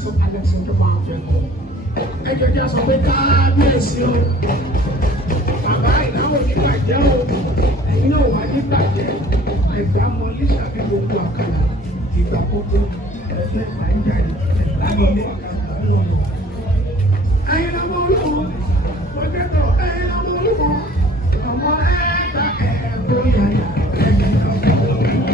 Professor Alex Ojobanjo. Ẹjọ́ jẹ́ sọ pé kábíyèsí o. Bàbá ìnáwó ní bàjẹ́ o. Ẹ̀yin náà wà ní bàjẹ́. Àìgbà mọ Lísà bí gbogbo àkàrà. Ìgbà gbogbo ẹ̀fẹ́ àìjà ìlànà ilé ọ̀kadà ń wọ̀. Ẹ̀yin lọ́mọ olúmọ. Mo jẹ́ tọ̀ ẹ̀yin lọ́mọ olúmọ. Ọmọ ẹ̀ẹ́ta ẹ̀ẹ́dọ́ yàrá ẹ̀yin lọ́mọ olúmọ.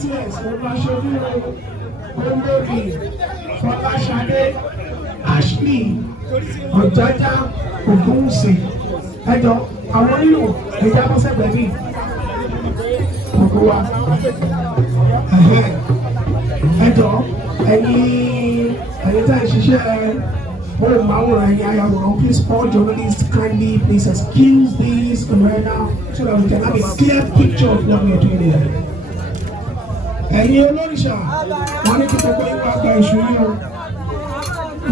RICHNESS olùwàṣọ́bí olórí Fọláṣadé Ashley Ọ̀jájá Ògúnwùsì ẹjọ́ àwọn onílù ẹja bọ́sẹ̀gbẹ̀ mi gbogbo wa ẹjọ́ ẹ̀yin tá ẹ ṣiṣẹ́ ohùnmáwòrán ẹ̀yin ayàwòrán, please all journalists kindly please excuse this right now so that we can have a clear picture of what we are doing here. Ẹ̀yin olóríṣà wọn ní kí gbogbo yín wá gba ìṣúná o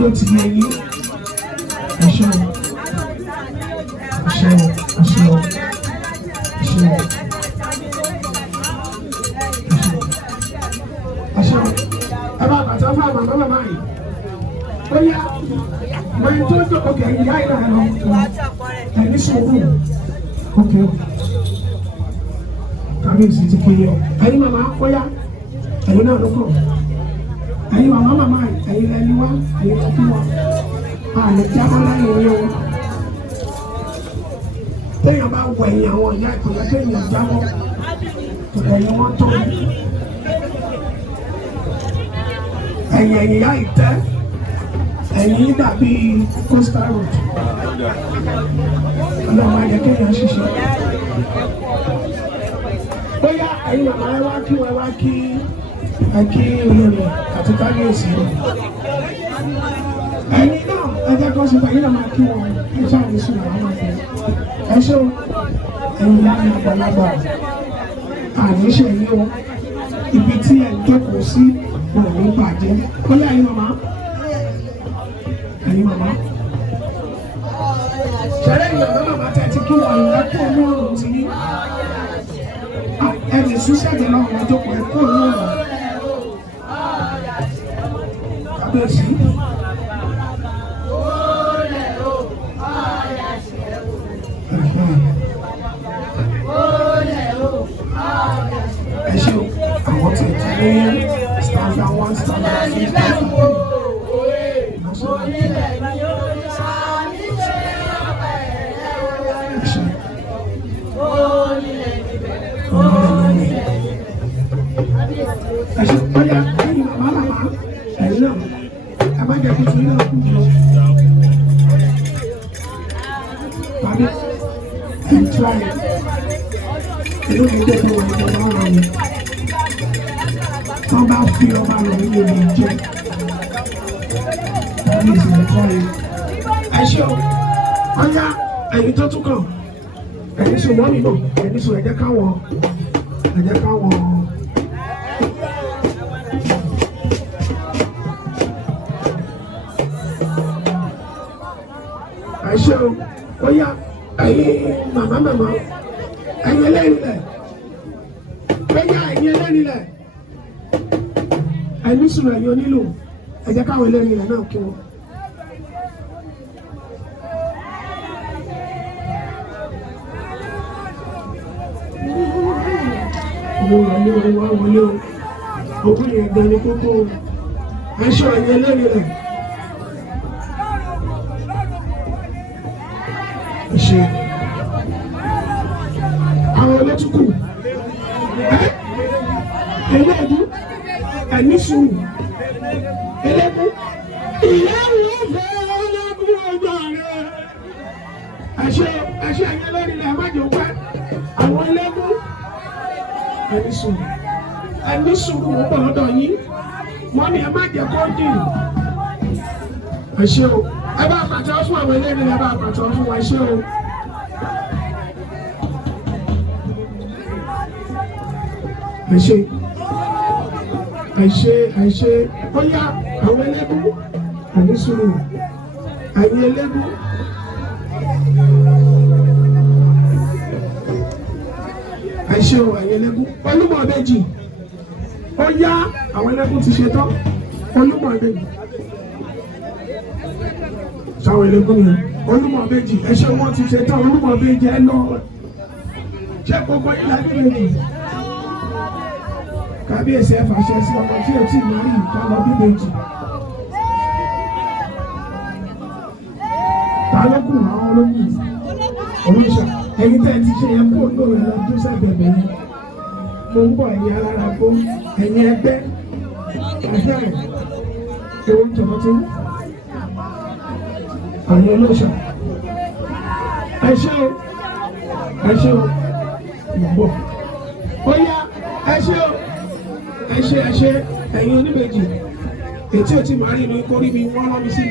ló ti yẹ yín ẹṣẹ o ẹṣẹ o ẹṣẹ o ẹṣẹ o ẹṣẹ o ẹ bá bàtà fún àmàmà màmá yìí ó yá mọ ẹni tó ń jókòó kẹ ìyá ìlà lọ ẹni sọ̀rọ̀ òkè kábíyèsí ti kéye ọ ẹ̀yin màmá ó yá ẹ̀yin náà ló kàn ẹ̀yin màmá ẹ̀yin ẹni wá ẹ̀yin tó kú wọn àlè jábọ́ láyé ní o téèyàn bá wọ ẹ̀yìn àwọn ìyá ìkọ̀yà téèyàn jábọ́ ẹ̀yìn wọn tó ẹ̀yìn ìyá ìtẹ́ ẹ̀yìn dàbí coastal road ọlọ́run ayẹ kéèyàn ṣiṣẹ́ bóyá ẹ̀yin màmá ẹ wá kí olórí àti kábíyèsí ẹni náà ẹjẹ kan ṣe pẹ̀lú náà máa kí wọn ẹ ṣáàlì sùn àwọn ọmọ ẹ ṣé o ẹ̀yin láàrin àgbàlagbà àní ṣe yí o ibi tí ẹ jókòó sí wọn ò ní bàjẹ́ bóyá ẹ̀yin màmá ṣẹlẹ̀ ìyàwó màmá tẹ́tí kí wọn ìyá kó olóòrùn ti ní ẹnì súnṣẹ́gbẹ̀ náà wọ́n jókòó ẹ kó olóòrùn kábíyèsí. Ẹ ṣe àwọn tí ti ní stanza 1 stanza 2 stanza 3. Bóyá ẹ̀yin màmá ẹ̀yin náà ẹ má jẹ́ tuntun náà kú jù tàbí ẹ̀ ń tíra yẹn inú mi dé tó wọ́n ìjọba ọ̀rọ̀ mi wọ́n bá fi ọba rẹ̀ nínú mi jẹ́ tàbí ìsìnkú tíra yẹn ẹ ṣe o ọ̀yá ẹ̀yin tó tún kàn ẹ̀yin sùn mọ́ mi náà ẹ̀yin sùn ẹ̀jẹ̀ káwọn ẹṣẹ o ó yá ẹ̀yin màmá ẹ̀yin ẹlẹ́rìí lẹ̀ bẹ́yà ẹ̀yin ẹlẹ́rìí lẹ̀ ẹ̀yin sùn ẹ̀yin onílù ẹ jẹ́ káwọn ẹlẹ́rìí lẹ̀ náà kí wọn. owó wọlé o òkú yẹn gan ni kókó ẹṣẹ ẹ̀yin ẹlẹ́rìí lẹ̀. Ṣe àwọn olótùkù ẹlẹ́dú ẹni sùúrù ẹlẹ́dú ìyáwó ọ̀fẹ́ ọlọ́dún ọgbà rẹ̀ ẹ̀ṣẹ̀ ẹ̀yẹ lórí rẹ̀ àmájọ pẹ́ àwọn ẹlẹ́dú ẹni sùúrù ó bọ̀ lọ́dọ̀ yín wọ́n ní ẹ má jẹ́ kó dì ẹ̀ṣẹ̀ o ẹ bá pàtó fún àwọn ẹlẹ́rìí ẹ bá pàtó fún wọn ẹ̀ṣẹ̀ o. Àìṣe ó yá àwọn ẹlẹ́gún àní sùúrù àyè ẹlẹ́gún àìṣe o àyè ẹlẹ́gún olúmọ̀ méjì ó yá àwọn ẹlẹ́gún ti ṣe tán olúmọ̀ méjì sáwọn ẹlẹ́gún yẹn olúmọ̀ méjì ẹṣẹ́ wọn ti ṣe tán olúmọ̀ méjì ẹ lọ ṣé gbogbo ìlànà méjì. Kábíyèsí ẹ fàṣẹ sí ọmọ tí o ti máa rí nǹkan lọ bí méjì. Ta ló kù àwọn olóyìn olóṣà ẹ̀yin tẹ́ ẹ ti ṣe yẹn kó lóore lọ tó sẹ́gbẹ̀gbẹ̀ yẹn. Mo ń bọ̀ ẹ̀yin alára gbó ẹ̀yin ẹgbẹ́ àfẹ́ ewu tọ̀tọ̀ àwọn olóṣà. Ẹ ṣé o mo bọ̀ ó yá ẹ ṣé o. ṣe ẹ̀yin oníbejì ètí ò ti máa rí mi kórí mi wọ́n rán mi sí.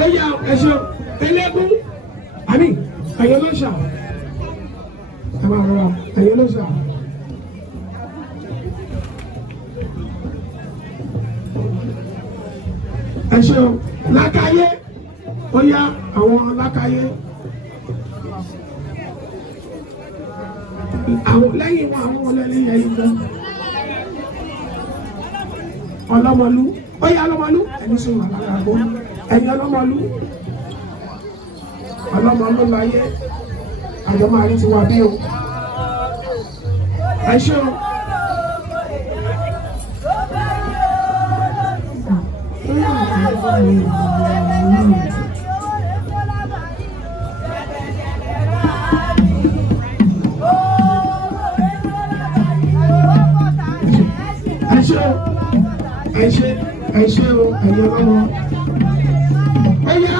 Ó yá ẹ ṣe elégún àmì ẹ̀yin olóṣà ẹ máa rọra ẹ̀yin olóṣà. Ẹ ṣe o lákàyé ó yá àwọn lákàyé. Àwọn lẹ́yìn wọn àwọn ọlẹ́lẹ́yìn ẹ̀yìn kan ọlọ́mọlú ó yá ọlọ́mọlú ẹni sọ wà lára àgbo ẹ̀yin ọlọ́mọlú láyé àjọ máa rí tiwa bí o ẹ ṣe o. Ẹ ṣe o ẹ̀yin ọlọ́mọ. Ó yá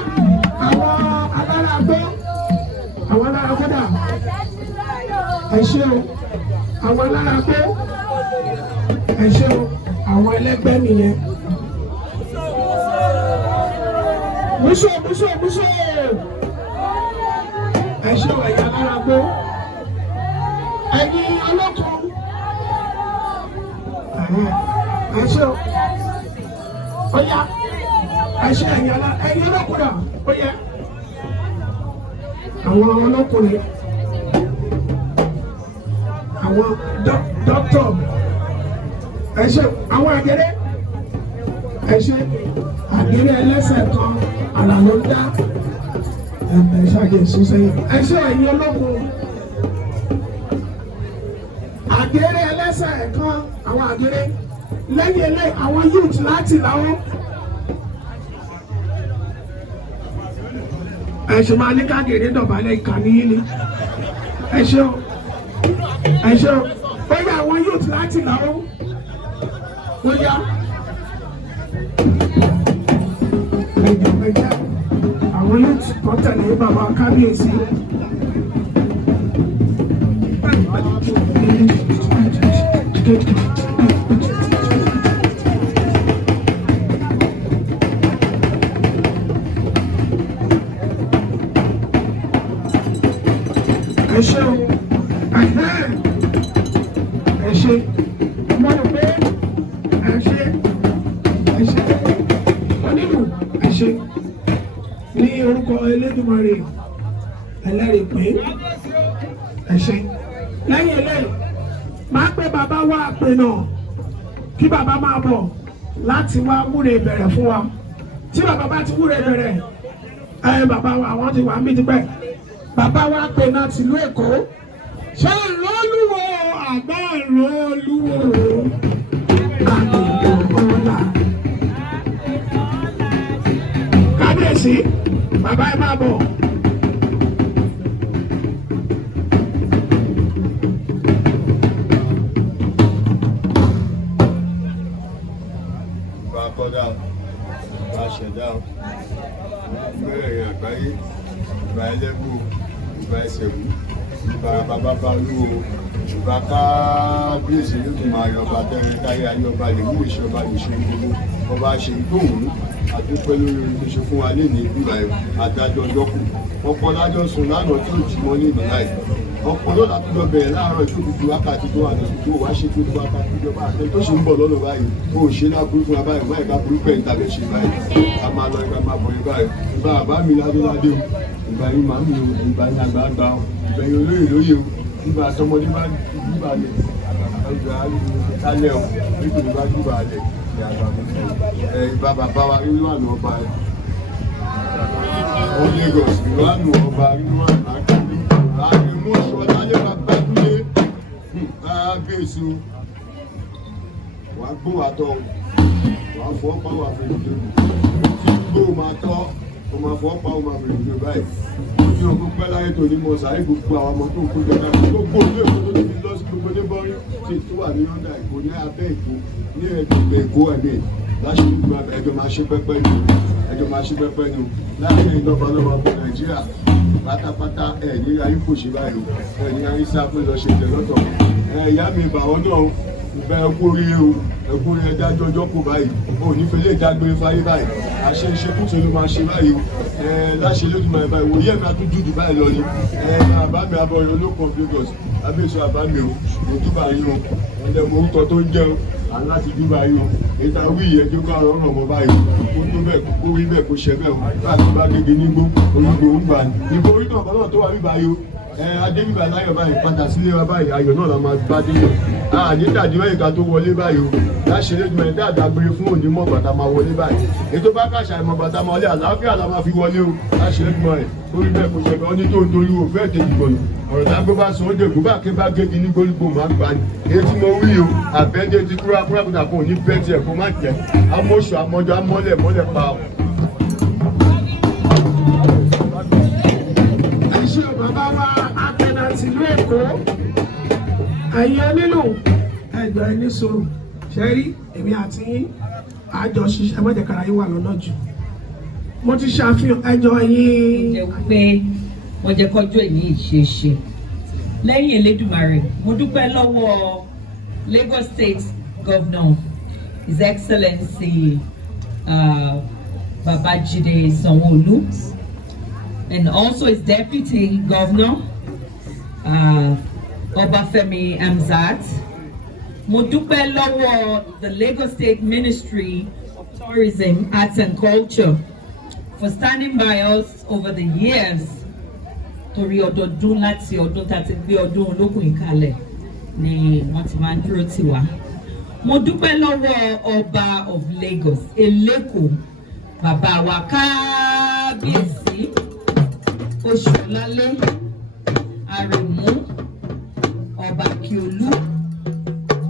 àwọn alára gbọ́ àwọn alára gbọ́dà. Ẹ ṣe o àwọn alára gbọ́. Ẹ ṣe o àwọn ẹlẹ́gbẹ́ nìyẹn. Múṣọ. Ẹ ṣe o ẹ̀yin alára gbọ́. Ẹ̀yin Olokun. Ẹ ṣe o. Ó yá ẹ ṣe ẹ̀yin Olokun náà ó yẹ àwọn ọlọ́kùnrin àwọn dókítọ̀ ẹ ṣe àwọn àgẹrẹ ẹ ṣe àgẹrẹ ẹlẹ́sẹ̀ kan àlà ló ń dá ẹ ṣàjẹ ìṣúsẹyìn ẹ ṣe ẹ̀yin Olokun àgẹrẹ ẹlẹ́sẹ̀ kan àwọn àgẹrẹ lẹ́yìn eléyìí àwọn youth láti láwọn ẹ ṣe máa ní káàkiri dọ̀bálẹ̀ ìkànnì yìí ni ẹ ṣe o ó yá àwọn youth láti láwọn ó yá ẹjẹ àwọn youth kan tẹ̀lé bàbá kábíyèsí. Ẹ ṣe o ẹ ṣe mo rò pé ẹ ṣe onílù ẹ ṣe ní orúkọ Elédùmarè ẹlẹ́rìí pé ẹ ṣe lẹ́yìn eléyìí máa pé bàbá wa pè náà kí bàbá máa bọ̀ láti wá wúre bẹ̀rẹ̀ fún wa tí bàbá bá ti wúre bẹ̀rẹ̀ bàbá wa àwọn ti wà ń bí tipẹ́. Bàbá wa pè náà tìlú Èkó ṣé ìrọ́lùwò àgbà ìrọ́lùwò àgbègbè ọ̀la. Kábíyèsí bàbá ẹ máa bọ̀. Bá a kọ́ dá o, bá a ṣẹ̀dá o, ìgbéyàwó àgbáyé. Ìbà ẹlẹ́bù ìbà ẹsẹ̀wù ìbà bàbá balùwò ìbà kábíyèsí ló tún máa yọba tẹ́rẹ́ káyé ayọba lè mú ìṣọba lè ṣe gbogbo ọba ṣe ìgbóhùn àdúpẹ́ lórí orin tó ṣe fún wa lénìí ìbúra adájọ́ ọjọ́kù ọ̀pọ̀ lájọ́ sùn lánàá tí ò jí mọ́ lénìí láì ọ̀pọ̀ náà láti lọ bẹ̀rẹ̀ láàárọ̀ tó fi wákàtí tó wà lọ́sùn tó wá ṣe tó fi wákàtí ìjọba àtẹ tó ṣe ń bọ̀ lọ́nà báyìí ó ṣe láburú fún wa báyìí wáyé bá burú pẹ̀lú tàbí ṣe báyìí a máa lọ ibà máa bọ̀ ní báyìí ìbá àbá mi ládéládé o ìgbà yìí máa ń mi o ìgbà yìí àgbààgbà o ìgbà yìí olóyè lóye o ìgbà àtọmọdé bá dúbà lẹ̀ ìgbà kálẹ̀ o nítorí bá dúbà lẹ̀ ìgbà bàbá wa rí wà ní ọba rẹ̀ ó Lagos rí wà ní ọba rí wà ní akéwì àrèmú ìṣọ̀lá lè bá gbàdúrà kábíyèsí o wàá gbó wa tọ́ wàá fọ́ pa wà fún ìdílé tí gbó máa tọ́ o máa fọ́ pa o máa fún ìdílé báyìí tí o kó pẹ́ láyé tó ní mọ̀ sáré gbogbo àwọn ọmọ tó kó jọba gbogbo ilé ìwé tó ti lọ sí gbogbo ní bọ́rí tí tó wà ní yọ̀ǹda Èkó ní abẹ́ Èkó ní ẹ̀dùnkẹ́ Èkó ẹ̀mí láṣẹ nígbà ẹjọ́ máa ṣe pẹ́pẹ́ ni ẹjọ́ máa ṣe pẹ́pẹ́ ni láàrin ìjọba lọ́wọ́ ọkọ̀ Nàìjíríà pátápátá ẹ̀ ní ayé kò ṣe báyìí ẹ̀ ní ayé sáfẹ́ lọ ṣe jẹ lọ́tọ̀ ìyá mi ìbàwọ́ náà bẹ́ẹ̀ kó rí o ẹ̀kú rí ẹja jọjọ́ kó báyìí o nífẹ̀ẹ́ lè dágbére fáyé báyìí àṣẹ ìṣekúṣe ló máa ṣe báyìí láṣẹ lójú máa báyìí wòye mi àtúntò jù báyìí lọ ni àbámi abọ́yọ Olokun Lagos abéṣọ àbámi o mo dúbà yín o ẹ̀jẹ̀ mo ń tọ́ tó ń jẹ́ o aláti dúbà yín o ètò àwọn ìyẹn tó ká ọ̀rọ̀ ọmọ báyìí kó tó bẹ́ẹ̀ kó rí bẹ́ẹ̀ kó ṣẹ bẹ́ẹ̀ o láti bá gègé nígbó olùgbò ń gbà ní ìgbò orí náà kan náà tó wà bíbáyìí o adébíbà láyọ̀ báyìí padà sílé wa báyìí ayọ̀ náà la máa bá dé yọ àdídàdí mẹ́rin ká tó wọlé báyìí o láṣẹ lẹ́jọ́ ẹ̀ dáadáa gbére fún onímọ̀ bàtà máa wọlé báyìí ètò bá kàṣà ìmọ̀ bàtà máa wọlé àlàáfíà la máa fi wọlé o láṣẹ lẹ́jọ́ ẹ̀ orí bẹ́ẹ̀ kò ṣẹ̀fẹ̀ ọ́ní tó ń torí o fẹ́ẹ̀ tẹ̀jú gbọ̀nà ọ̀rọ̀ dágbó bá sọ ó dègbò bá ké bá gégi ní gbólúgbò máa gbà ní èyí tí mo wí o àbẹ́jẹ́ ti kúrò akúrẹ́kùnà kò ní bẹ́ẹ̀ tiẹ̀ kó má jẹ́ amóṣù amọ́jọ́ amọ́lẹ̀ mọ́lẹ̀ pa o. ẹ ṣé bàbá wa akẹ́nà tìlú Èkó ẹ̀yin nínú ẹ̀jọ̀ ẹni sọ̀rọ̀ ṣẹ́rí èmi àti àjọ ṣiṣẹ́ mọ́jẹ̀kára yín wà lọ́nà jù mo ti ṣàfihàn ẹjọ́ yín. jẹ́ pé wọ́n jẹ́ kọjú èyí ìṣeéṣe lẹ́yìn Elédùmarè mo dúpẹ́ lọ́wọ́ Lagos State Governor His Excellency Babajide Sanwo-Olu and also his Deputy Governor Obafemi Hamzat. Mo dúpẹ́ lọ́wọ́ the Lagos State Ministry of Tourism, Arts and Culture for standing by us over the years. Torí ọdọọdún láti ọdún tá a ti gbé ọdún Olókun ìkalẹ̀ ni wọ́n ti máa ń dúró tì wá. Mo dúpẹ́ lọ́wọ́ Ọba of Lagos, Eleko, bàbá wa Kábíyèsí, Oṣùlálé, Àrẹ̀mú, Ọba Akiolu.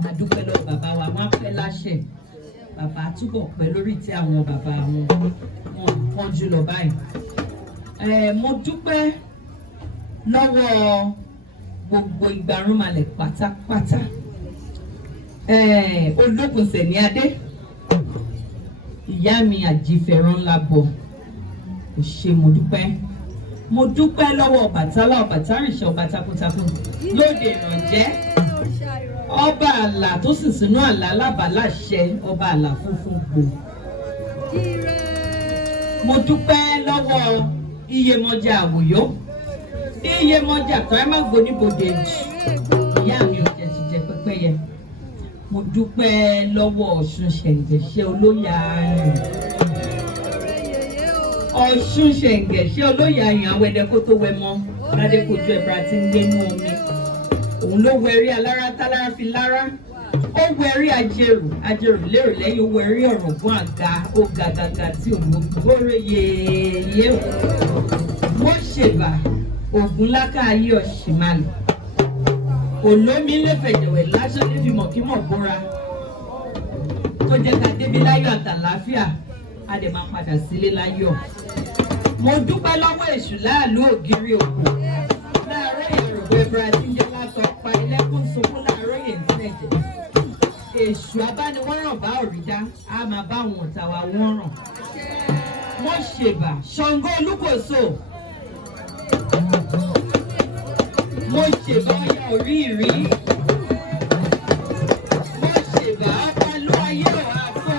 A dúpẹ́ lọ́wọ́ bàbá wa, wọ́n pẹ́ láṣẹ. Bàbá túbọ̀ pẹ́ lórí tí àwọn bàbá wọn wọ́n jù lọ báyìí. Mo dúpẹ́ lọ́wọ́ gbogbo ìgbàrúnmalẹ̀ pátápátá. Olókun Sẹ̀ní Adé, ìyá mi àjífẹ̀ràn ńlá bọ̀, kò ṣe mo dúpẹ́. Mo dúpẹ́ lọ́wọ́ Ọbàtálá Ọbàtárìṣà ọba takuntakun lóde Ìrànjẹ́, ọba àlà tó sì sínú àlà alábàláṣẹ, ọba àlà funfun gbò. Mo dúpẹ́ lọ́wọ́ Iyemọja Àwòyó, Iyemọja kan ẹ má gbóníbodè jù, ìyá mi ò jẹ́ ti jẹ pẹ́pẹ́yẹ. Mo dúpẹ́ lọ́wọ́ Ọ̀ṣun Ṣẹ̀ǹgẹ̀ṣẹ́ olóyè Àyàn. Ọ̀ṣun Ṣẹ̀ǹgẹ̀ṣẹ́ olóyè Àyàn awẹ́dẹ́ kó tó wẹ mọ́ ládékojú ẹ̀bùrà tí ń gbénú omi. Òun ló wẹ̀rí alára tálára fi lára. Ó wẹ̀rí ajérù lérò lẹ́yìn ó wẹ̀rí ọ̀rọ̀gún àga ó gàgàgà tí òun gbóró yéèyé. Mo ṣèbà ògùn láká ayé ọ̀ṣìmàlì. Olómi lẹ́fẹ̀jẹ̀wẹ̀ láṣọ níbi mọ̀kímọ̀ bóra. Tó jẹ́ ká débi láyọ̀ àtàláfíà, a dẹ̀ máa padà sílé láyọ̀. Mo dúpẹ́ lọ́wọ́ èṣù láàlú ògiri òkú. Láàárọ̀ ìrògbò ẹ̀bùrà tí ń jẹ́ látọ̀ pa ẹlẹ́kùn sunkún láàárọ̀ yẹn ní ẹ̀jẹ̀. Èṣù abániwọ́ràn bá òrìdá, a máa bá àwọn ọ̀tá wa wọ́n ràn. Mo ṣèbà Ṣàngó Olúkòso. Mo ṣèbà ọya orí ìrí. Mo ṣèbà ọpọlọ ayé àfọ́.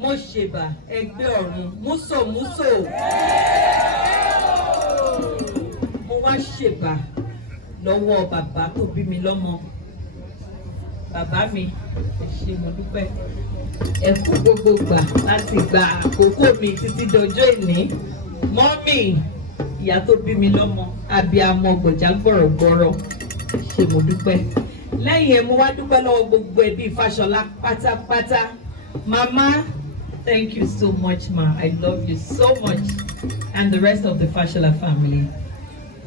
Mo ṣèbà ẹgbẹ́ ọ̀run músòmúsò. Mo wá ṣèbà lọ́wọ́ bàbá tó bí mi lọ́mọ. Bàbá mi, ẹ ṣé mo dúpẹ́. Ẹ kú gbogbo gbà láti gba àkókò mi títí dọjọ́ ìní. Mọ́mì, ìyá tó bí mi lọ́mọ, abiyamọ gbọ̀já gbọ̀rọ̀gbọ̀rọ̀, ẹ ṣé mo dúpẹ́. Lẹ́yìn ẹ̀ mo wá dúpẹ́ lọ́wọ́ gbogbo ẹbí Fáṣọlá pátápátá. Mama, thank you so much, ma. I love you so much. And the rest of the Fashola family.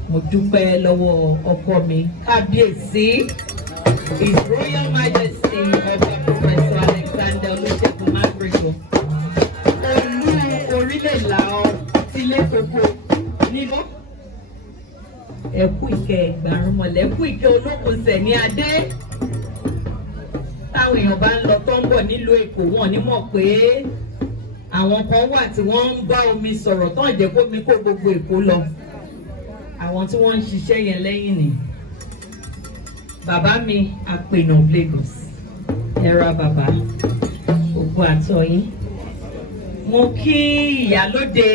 Mo dúpẹ́ lọ́wọ́ ọkọ mi, Kábíyèsí, His Royal Majesty Ọba Professor Alexander Olúṣẹ́gun Mágrigo. Olú orílẹ̀ ìlà tilé koko nílò. Ẹ̀kú ìkẹ́ Ẹ̀gbárùnmọ̀lẹ̀, ẹ̀kú ìkẹ́ Olókun Sẹ̀ní Adé. Táwọn èèyàn bá ń lọ tó ń bọ̀ nílùú Èkó wọn ní mọ̀ pé àwọn kan wà tí wọ́n ń bá omi sọ̀rọ̀ tó ń jẹ́ kó mi kó gbogbo Èkó lọ àwọn tí wọ́n ń ṣiṣẹ́ yẹn lẹ́yìn ni bàbá mi Àpènà of Lagos ẹ̀rọ bàbá ògùn àtọ̀yìn mo kí ìyálóde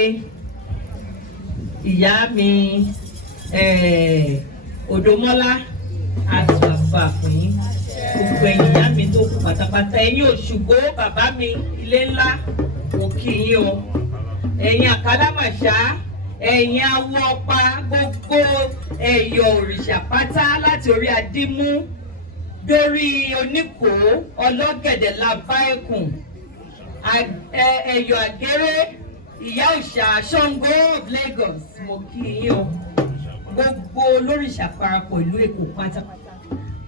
ìyá mi Òdòmọ́lá àtúwàfà fún yín gbogbo ẹ̀yin ìyá mi tó kù pátápátá ẹ̀yin Òṣùgbó bàbá mi ilé ńlá mo kí yín o ẹ̀yin Àkàdámàṣá ẹ̀yin awo ọ̀pá gbogbo ẹ̀yọ̀ òrìṣà pátá láti orí Adímú dórí Oníkó Ọlọ́gẹ̀dẹ̀ Làbá Ẹkùn ẹ̀yọ̀ Àgéré ìyá òòṣà Ṣàngó of Lagos mo kí yín o gbogbo olórìṣà parapọ̀ ìlú Èkó pátápátá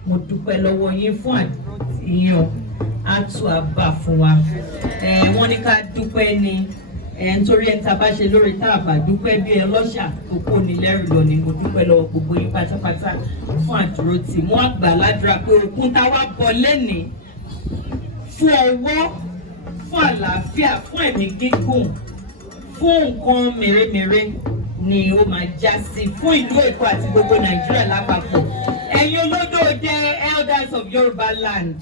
mo dúpẹ́ lọ́wọ́ yín fún àdúró tí yín o á tú àbá fún wa wọ́n ní ká dúpẹ́ ni nítorí ẹni tá a bá ṣe lórí tá a bá dúpẹ́ bí ọlọ́ṣà tó kó ní lẹ́rù lọ ni mo dúpẹ́ lọ́wọ́ gbogbo yín pátápátá fún àdúró tí mo àgbà ládùúrà pé òkun táwa bọ lẹ́nìí fún ọwọ́ fún àlàáfíà fún ẹ̀mí gígùn fún nǹkan mèremère ni ó máa já sí fún ìlú Èkó àti gbogbo Nàìjíríà lápapọ̀ ẹ̀yin olódò jẹ́ elders of Yoruba land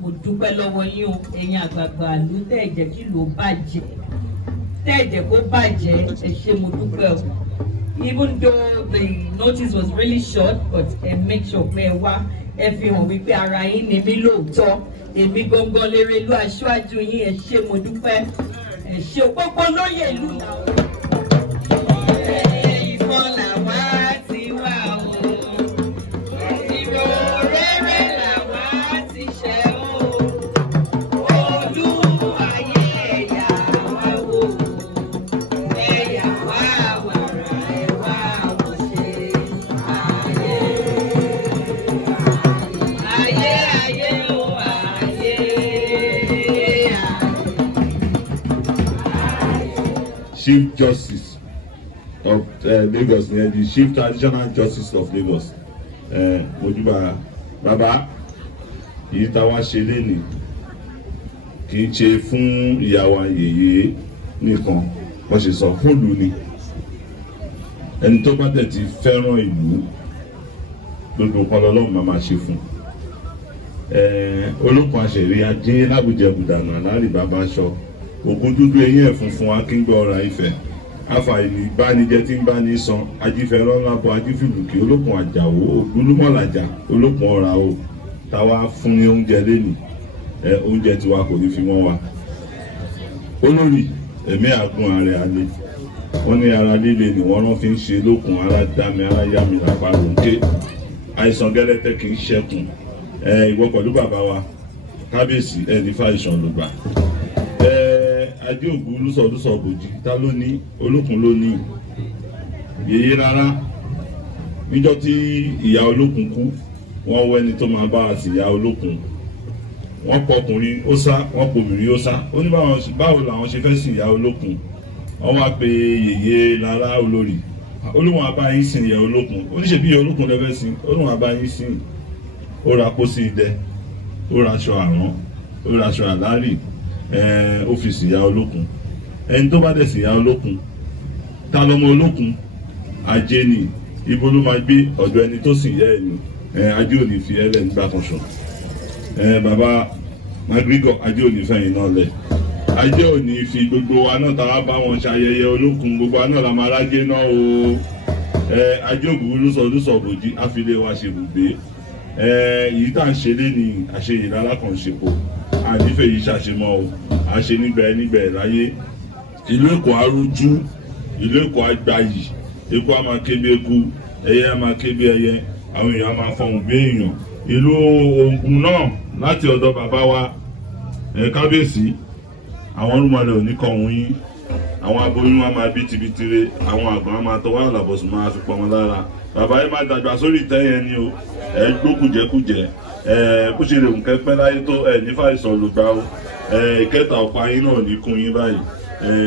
mo dúpẹ́ lọ́wọ́ yín o ẹ̀yin àgbààgbà ìlú tẹ́ẹ̀jẹ̀ kí ló bàjẹ́ tẹ́ẹ̀jẹ̀ kó bàjẹ́ ẹ ṣé mo dúpẹ́ o even though the notice was really short but make sure pé ẹ wá ẹ fi hàn wípé ara yín ni mí lóòótọ́ èmi gangan lérè ìlú aṣáájú yín ẹ ṣé mo dúpẹ́ ẹ ṣé gbogbo lóye ìlú làwọn. Chief Justice of Lagos, the Chief Traditional Justice of Lagos, Mojuba Baba, èyí táwa ṣe lénìí kì í ṣe fún ìyàwó ayẹyẹ nìkan wọ́n ṣe sọ fún ìlú ni ẹni tó bá tẹ̀ ti fẹ́ràn ìlú gbogbo kan lọ́lọ́run máa ṣe fún Olókun àṣẹrí ajé lábùjẹ bùdànà lárí bàbá aṣọ ògùn dúdú eyín ẹ̀ funfun akíngbọ́ ọ̀rá Ifẹ̀ afàìlì ìbánijẹ́ tí ń bá ní san ajífẹ́rọ́ ńlá bọ ajífìlùkì Olókun àjàwó ògbólúmọ̀làjà Olókun ọ̀rá o táwa fún ní oúnjẹ lẹ́nìí oúnjẹ tiwa kò ní fi wọ́n wa olórí ẹ̀mí àgùn ààrẹ alẹ́ wọ́n ní ara líle ni wọ́n rán fi ń ṣe lókun ara dá mi ara yá mi lápá lóńké àìsàn gẹ́lẹ́tẹ̀ kì í ṣẹ́kùn ìwọ pẹ̀lú bàbá wa kábíyèsí ẹni fàìsàn ló gbà adé ògún lúsọ̀lúsọ̀ bòjì ta ló ní Olókun ló ní yèyé rárá níjọ́ tí ìyá Olókun kú wọ́n wọ ẹni tó máa bá a sì ìyá Olókun wọ́n pọkùnrin ó sá wọ́n pòmìnrin ó sá ó ní báwo làwọn ṣe fẹ́ sìn ìyá Olókun wọ́n wá pe yèyé rárá olórí olóhùn abáyín sìn ìyá Olókun oníṣèbí ìyá Olókun lẹ́fẹ́ sìn olóhùn abáyín sìn ó ra pósí idẹ ó ra aṣọ àrán ó ra aṣọ àlárì ọ́fíìsì ìyá Olókun ẹni tó bá dẹ̀ sí ìyá Olókun ta lọmọ Olókun ajé ni ibo ló máa gbé ọ̀dọ̀ ẹni tó sì yẹ ẹni ajé ò ní fi ẹlẹ́ nígbà kan sùn bàbá magrigo ajé ò ní fẹ̀yìn náà lẹ̀ ajé ò ní fi gbogbo wa náà tàwa bá wọn ṣayẹyẹ Olókun gbogbo wa náà la máa rájé náà o ajé ògùn lúsọ̀lúsọ̀ bòjì àfilé wa ṣe bùgbé èyí tá à ń ṣe lé ní àṣeyìn lálákànṣepọ̀ ànífẹ́ yìí ṣàṣemọ́ o àṣe níbẹ̀ láyé ìlú Èkó arújú ìlú Èkó àgbáyì Èkó a máa ké bí eku ẹyẹ a máa ké bí ẹyẹ àwọn èèyàn a máa fọhùn bí èèyàn ìlú Ògùn náà láti ọ̀dọ̀ bàbá wa kábíyèsí àwọn rúmọlẹ̀ òní kọ̀hún yín àwọn aboyún wa máa bí tibitire àwọn àgbọn máa tọwọ́ àlàbọ̀sùn máa fi pọmọ lára bàbá yìí máa dàgbà sórí ìtẹ́yẹn ni o gbókùjẹkùjẹ bó ṣe lè nǹkan pẹ́ láyé tó nífà ìsàn ló gbá o ìkẹta ọ̀pá yín náà ní kún yín báyìí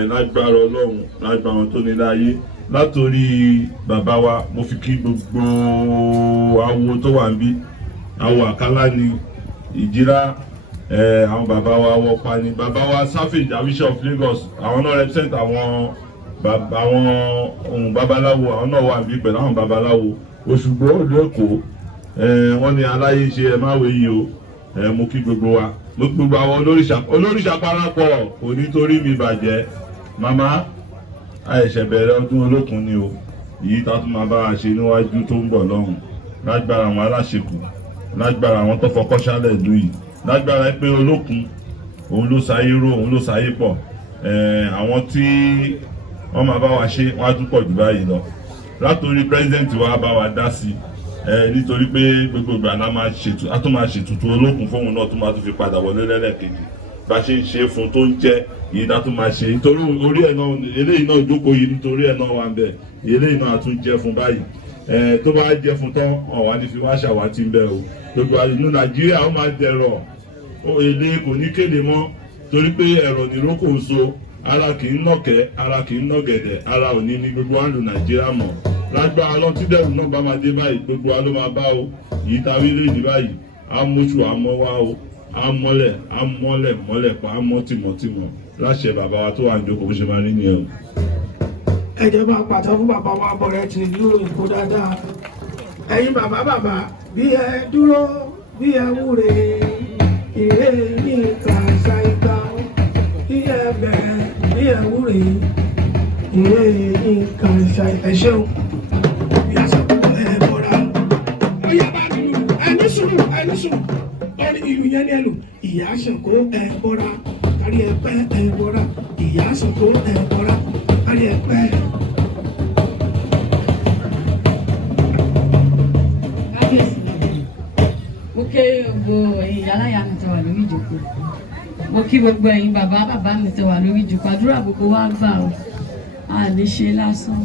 lágbára Ọlọ́run lágbára tó ní láyé látòrí bàbá wa mo fi kí gbogbo awo tó wà níbí awo àkálá ni ìjírá àwọn bàbá wa wọ́pá ni bàbá wa Savage Archbishop of Lagos àwọn náà represent àwọn babaláwo àwọn náà wà níbí pẹ̀lú àwọn babaláwo Òṣùgbó ìlú Èkó wọ́n ní aláyé ṣe ẹ má wé yìí o mo kí gbogbo wa gbogbo àwọn olóríṣà parapọ̀ kò nítorí mi bàjẹ́ màmá àìṣẹ̀ bẹ̀rẹ̀ ọdún Olókun ni o èyí tá tún máa bá a ṣe níwájú tó ń bọ̀ lọ́hùn lágbára àwọn aláṣekù lágbára àwọn tó fọkọ́ ṣálẹ̀ ìlú yìí lágbára pé Olókun òun ló sáyé ró òun ló sáyé pọ̀ àwọn tí wọ́n máa bá wa ṣe wọ́n á tún pọ̀ jù báyìí lọ látòrí president wa bá wa dá sí nítorí pé gbogbo ìgbà náà máa ṣètùtù Olókun fóun náà tó máa tún fi padà wọlé lẹ́lẹ́kejì bá ṣe ń ṣe fún tó ń jẹ́ yìí dá tún máa ṣe nítorí orí ẹ̀ náà eléyìí náà jókòó yìí nítorí ẹ̀ náà wà ń bẹ̀ eléyìí náà tún jẹ́ fún báyìí tó bá jẹ́ fún tán ọ̀wá ní fi wá ṣàwátì ń bẹ̀ o gbogbo àdínú Nàìjíríà ó máa dẹ̀rọ̀ èlé kò ní kéde mọ́ torí pé ẹ̀rọ nìrókò so ara kì í nọ̀kẹ́ ara kì í nọ̀gẹ̀dẹ̀ ara òní ní gbogbo àlù Nàìjíríà mọ̀ lágbára lọ́tídẹ̀rù náà bá máa dé báyìí gbogbo wa ló máa bá o yìí ta wí léèdì báyìí á mójú àmọ́ wá o á mọ́lẹ̀ pa á mọ́ tìmọ̀tìmọ̀ láṣẹ bàbá wa tó wà ní ìjókòó bó ṣe máa rí nìyẹn o. Ẹ jẹ́ bá pàtó fún bàbá wa bọ̀rẹ̀ tí ìlú Èkó dáadáa. Ẹ̀yin bàbá bí ẹ dúró bí ẹ wúre ìrè ní kàṣà ìgbà bí ẹ bẹ̀rẹ̀ bí ẹ wúre ìrè ní kàṣà ìgbà ṣeun. Bí a sọ pé ẹ bọ̀ra ó yẹ bá mi lù ẹni sùúrù orí ìlú yẹn ní ẹlù ìyá Ṣàngó ẹ bọ̀ra kárí ẹ pẹ́ ẹ bọ̀ra ìyá Ṣàngó ẹ bọ̀ra kárí ẹ pẹ́. Mo kí gbogbo ẹ̀yin aláya mi tẹ́ wà lórí ìjókòó. Mo kí gbogbo ẹ̀yin bàbá mi tẹ́ wà lórí ìjókòó. Àdúrà gbogbo wa gbà o. A lè ṣe lásán.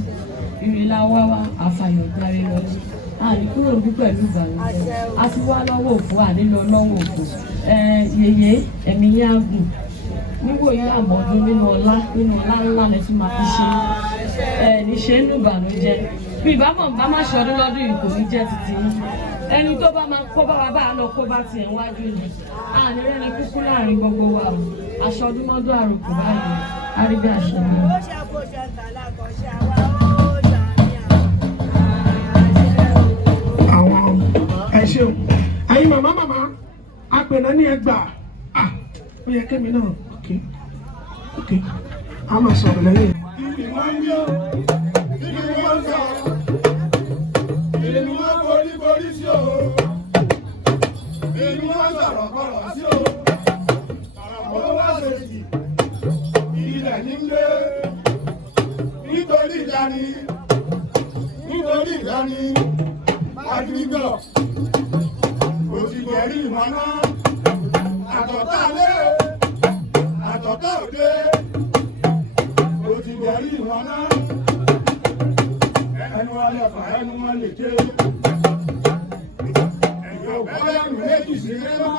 Ìrìnlá wá àfàyàn gbáre lọ́jí. A ní kúrò bí pẹ̀lú ìbànújẹ́. A ti wá lọ́wọ́ òfò ànílọ lọ́wọ́ òfò. Yèyé ẹ̀mí yá gùn. Níwò yá àmọ́dún nínú ọlá ńlá lẹ fi máa fi ṣe. Ní ṣe ń ìbànújẹ́. Bí ìbámọ̀ bá má ṣe ọdún lọ́dún yìí kò ní jẹ́ títí yín. Ẹni tó bá máa kó bá wa bá lọ kó bá tiẹ̀ wájú ni ànírẹ́ ni kúkú láàrin gbogbo wa o aṣọ ọdún mọ́dún àròkù báyìí arígbé àṣẹ mi. Àwọn ẹ ṣeun ẹ̀yin màmá apẹ̀nà ní ẹgbà ó yẹ kémi náà ok a máa sọ̀rọ̀ lẹ́yìn. Èmi wọ́n borí sí o, èmi wọ́n sọ̀rọ̀ kọ̀rọ̀ sí o, àwọn wá ṣèṣì, ilẹ̀ ní gbé, nítorí ìdáni, agbègbè, òsìgbẹ̀rí ìmọ̀ná, àtọ̀tà lé, àtọ̀tà òde, òsìgbẹ̀rí ìmọ̀ná. Ẹnu wa lè fà ẹnu wa lè ké. Ẹ̀yọ́ bẹ́ẹ̀rù méjì sí rẹ́mọ́.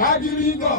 Lágìrì gọ̀.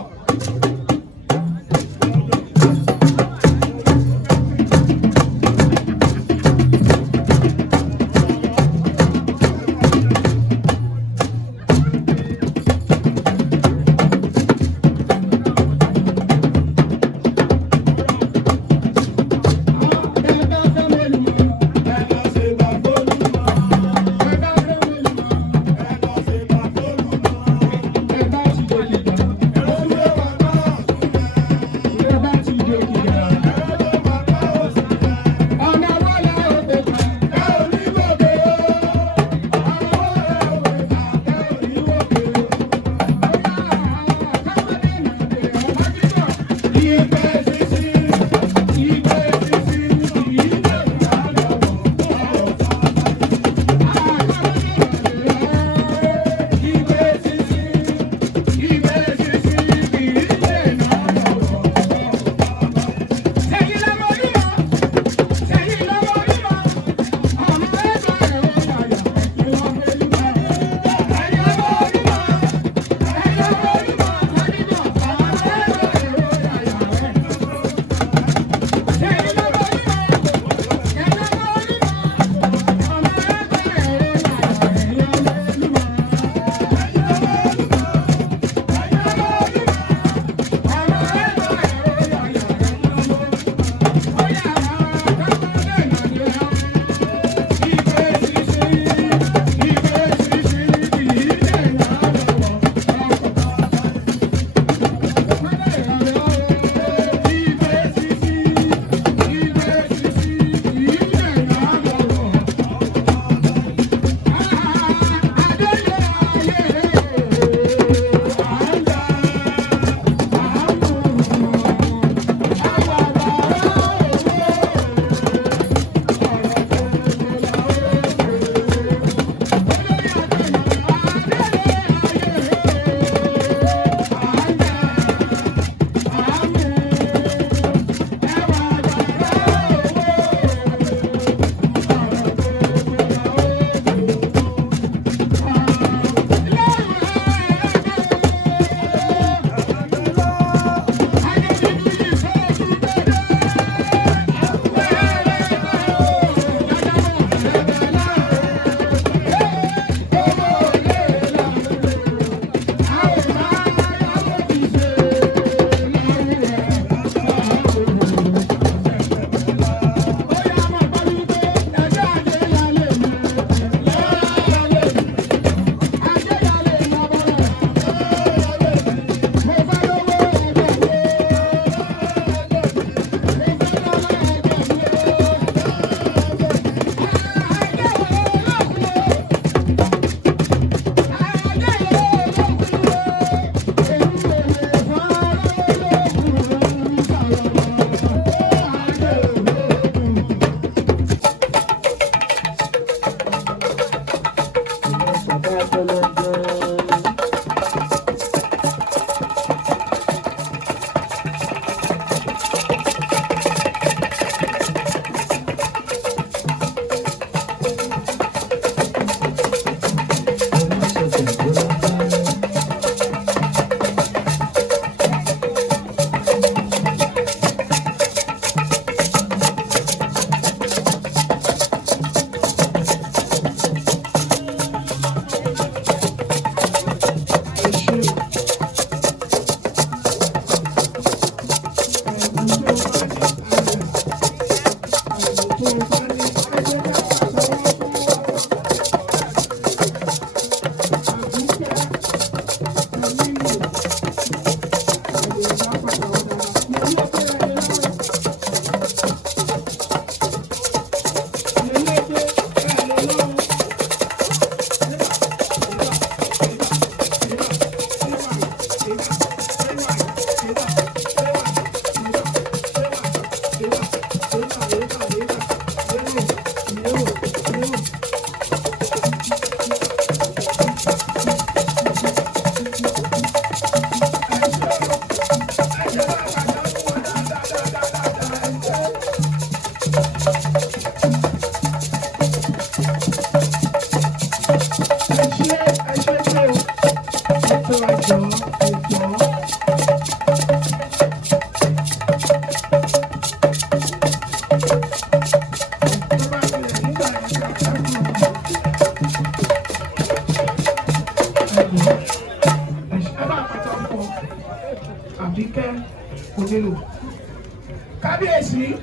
Kábíyèsí,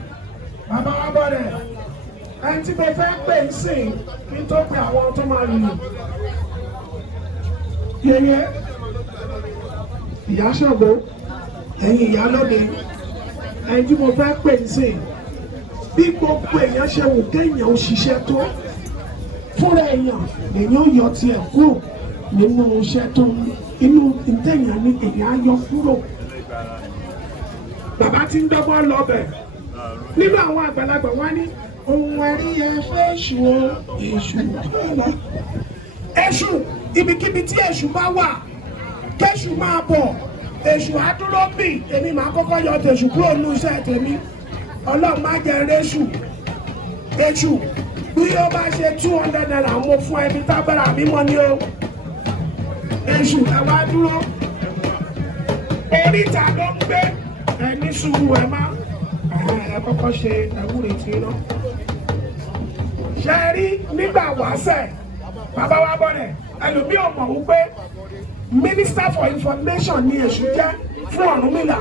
bàbá wa bọ̀ rẹ̀, ẹni tí mo fẹ́ pè ń sìn kí n tó pe àwọn tó máa lù. Yẹyẹ, ìyá Ṣàngó, ẹ̀yin ìyá lóde, ẹni tí mo fẹ́ pè ń sìn bí gbogbo èèyàn ṣe wù kéèyàn ó ṣiṣẹ́ tó fúnra èèyàn lèèyàn yọ tiẹ̀ kúrò nínú iṣẹ́ tó inú ìtẹ̀yàn ní èèyàn á yọ kúrò. Bàbá tí ń dọ́gbọ́n lọ bẹ̀ nínú àwọn àgbàlagbà wá ní ohun ẹ̀rí ẹ fẹ́ èṣù o èṣù lọ. Èṣù ibikíbi tí èṣù bá wà kéṣù máa bọ̀ èṣù àdúró bì èmi máa kọ́kọ́ yọ tèṣù kúrò nínú iṣẹ́ tèmi. Ọlọ́run má jẹ́ réṣù èṣù bí ó bá ṣe 200 naira mo fún ẹbí tábàrà mímọ́ ni o. Èṣù ẹ wá dúró oríta ló ń gbé ẹni sùúrù ẹ má ẹ kọ́kọ́ ṣe ẹwúre tí iná. Ṣé ẹ rí nígbà wáṣẹ̀ bàbá wa bọ̀ rẹ̀ ẹlòmíì ò mọ̀ wípé Minister for Information ni èṣù jẹ́ fún Ọ̀rúnmìlà.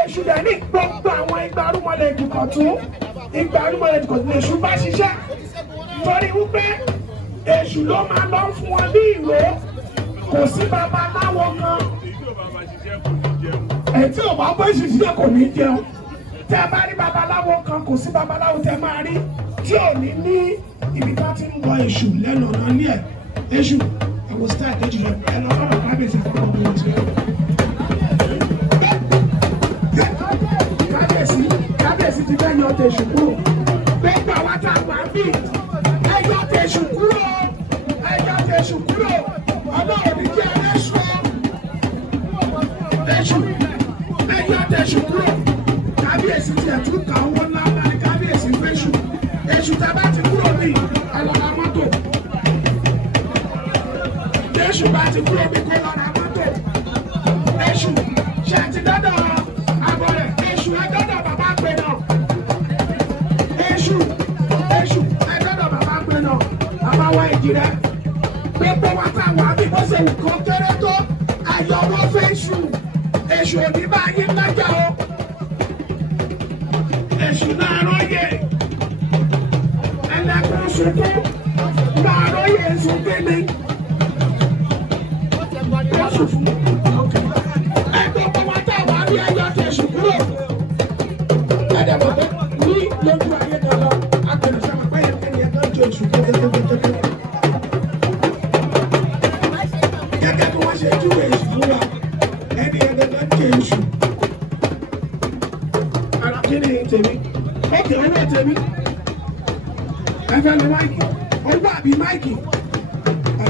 Èṣù dẹ̀ ní gbogbo àwọn igba arúmọlẹ̀ ìdìkọ̀tún igba arúmọlẹ̀ ìdìkọ̀tún èṣù bá ṣiṣẹ́ torí wípé èṣù ló máa lọ fún wọn ní ìwé kò sí babaláwo kan ètí ò bá bọ́ ìṣiṣẹ́ kò ní jẹun tẹ́ bá rí babaláwo kan kò sí babaláwo tẹ́ máa rí tí ò ní ní ibi ká ti ń bọ èṣù lẹ́nu ọ̀nà ní ẹ̀ èṣù ẹ̀wọ̀ sítáì kejì rẹ̀ ẹ̀ lọ sọ̀rọ̀ kábíyèsí fún ọmọ ìwọ̀n tí ó. Kábíyèsí ti fẹ́ yọ tèṣù kúrò gbogbo àwọn tá a wà bí ẹ yọ tèṣù kúrò ẹ yọ tèṣù kúrò ọlọ́run ní kí ẹ lẹ́sùn tèṣù ẹ yọ tèṣù kúrò kábíyèsí ti ẹ̀tún kà owó ńlá ńlá ní kábíyèsí fẹ́ṣù èṣù tẹ bá ti kúrò bí ẹ lọ ra mọ́tò tèṣù bá ti kúrò bí kó lọ ra mọ́tò èṣù ṣe ti dọ́dọ̀ àbọ̀ rẹ̀ èṣù ẹ dọ́dọ̀ bàbá pé náà èṣù ẹ dọ́dọ̀ bàbá pé náà bàbá wá ìjì rẹ̀ gbogbo wa tá a wà bí bó ṣe nǹkan kéré tó ayọ̀wọ́ fẹ́ṣù èṣù òní bá yín lájà o èṣù náà róye ẹlẹ́kùn sunkún náà róye sunkún ni oṣù fún ẹgbẹ́ wa tá a wà bí ẹyọ tẹ̀sù kúrò ẹ̀dẹ̀mọ̀ ní lójú ayé kan lọ agbẹ̀rẹ̀ sọ́mọ pé ẹni ẹ̀ka ń jẹ èṣù kékeré. Gẹ́gẹ́ bí wọ́n ṣe júwe èṣù fún wa ẹni ẹ̀ka ń jẹ èṣù. Ara kí ni tèmi? Ókè owó tèmi. Ẹ fẹ́ lo máìkì. Owó àbí máìkì?